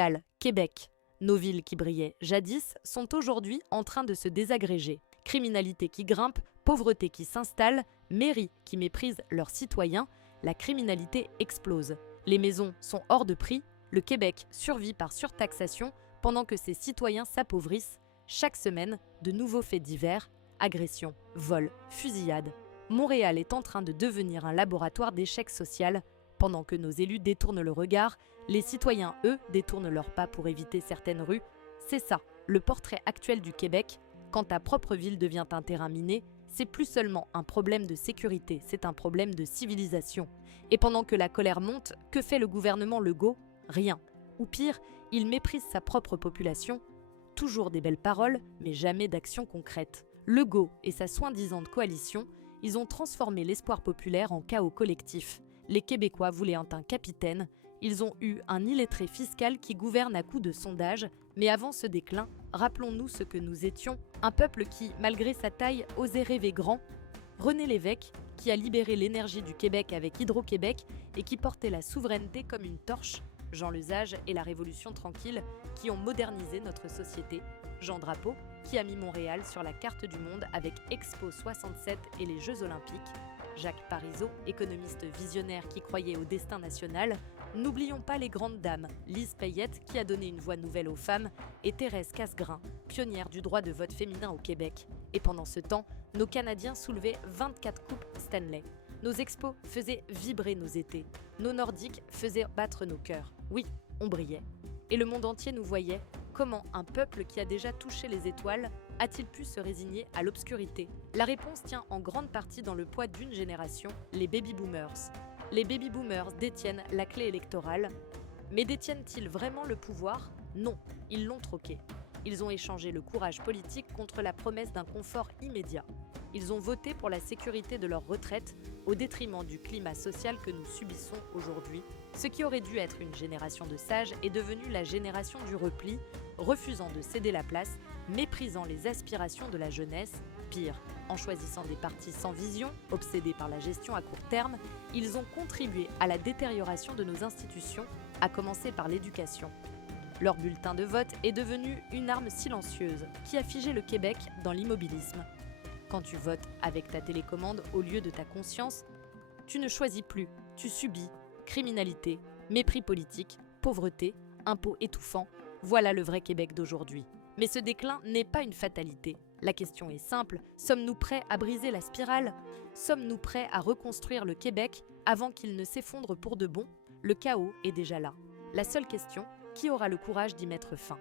Montréal, Québec, nos villes qui brillaient jadis sont aujourd'hui en train de se désagréger. Criminalité qui grimpe, pauvreté qui s'installe, mairies qui méprisent leurs citoyens, la criminalité explose. Les maisons sont hors de prix, le Québec survit par surtaxation pendant que ses citoyens s'appauvrissent. Chaque semaine, de nouveaux faits divers, agressions, vols, fusillades. Montréal est en train de devenir un laboratoire d'échec social. Pendant que nos élus détournent le regard, les citoyens, eux, détournent leurs pas pour éviter certaines rues. C'est ça, le portrait actuel du Québec. Quand ta propre ville devient un terrain miné, c'est plus seulement un problème de sécurité, c'est un problème de civilisation. Et pendant que la colère monte, que fait le gouvernement Legault? Rien. Ou pire, il méprise sa propre population. Toujours des belles paroles, mais jamais d'actions concrètes. Legault et sa soi-disant coalition, ils ont transformé l'espoir populaire en chaos collectif. Les Québécois voulaient un capitaine, ils ont eu un illettré fiscal qui gouverne à coups de sondages, mais avant ce déclin, rappelons-nous ce que nous étions, un peuple qui, malgré sa taille, osait rêver grand. René Lévesque, qui a libéré l'énergie du Québec avec Hydro-Québec et qui portait la souveraineté comme une torche. Jean Lesage et la Révolution tranquille, qui ont modernisé notre société. Jean Drapeau, qui a mis Montréal sur la carte du monde avec Expo 67 et les Jeux Olympiques. Jacques Parizeau, économiste visionnaire qui croyait au destin national. N'oublions pas les grandes dames, Lise Payette qui a donné une voix nouvelle aux femmes et Thérèse Casgrain, pionnière du droit de vote féminin au Québec. Et pendant ce temps, nos Canadiens soulevaient 24 coupes Stanley. Nos expos faisaient vibrer nos étés. Nos Nordiques faisaient battre nos cœurs. Oui, on brillait. Et le monde entier nous voyait. Comment un peuple qui a déjà touché les étoiles a-t-il pu se résigner à l'obscurité? La réponse tient en grande partie dans le poids d'une génération, les baby-boomers. Les baby-boomers détiennent la clé électorale. Mais détiennent-ils vraiment le pouvoir? Non, ils l'ont troqué. Ils ont échangé le courage politique contre la promesse d'un confort immédiat. Ils ont voté pour la sécurité de leur retraite au détriment du climat social que nous subissons aujourd'hui. Ce qui aurait dû être une génération de sages est devenu la génération du repli, refusant de céder la place, méprisant les aspirations de la jeunesse. Pire, en choisissant des partis sans vision, obsédés par la gestion à court terme, ils ont contribué à la détérioration de nos institutions, à commencer par l'éducation. Leur bulletin de vote est devenu une arme silencieuse qui a figé le Québec dans l'immobilisme. Quand tu votes avec ta télécommande au lieu de ta conscience, tu ne choisis plus, tu subis. Criminalité, mépris politique, pauvreté, impôts étouffants, voilà le vrai Québec d'aujourd'hui. Mais ce déclin n'est pas une fatalité. La question est simple, sommes-nous prêts à briser la spirale? Sommes-nous prêts à reconstruire le Québec avant qu'il ne s'effondre pour de bon? Le chaos est déjà là. La seule question, qui aura le courage d'y mettre fin?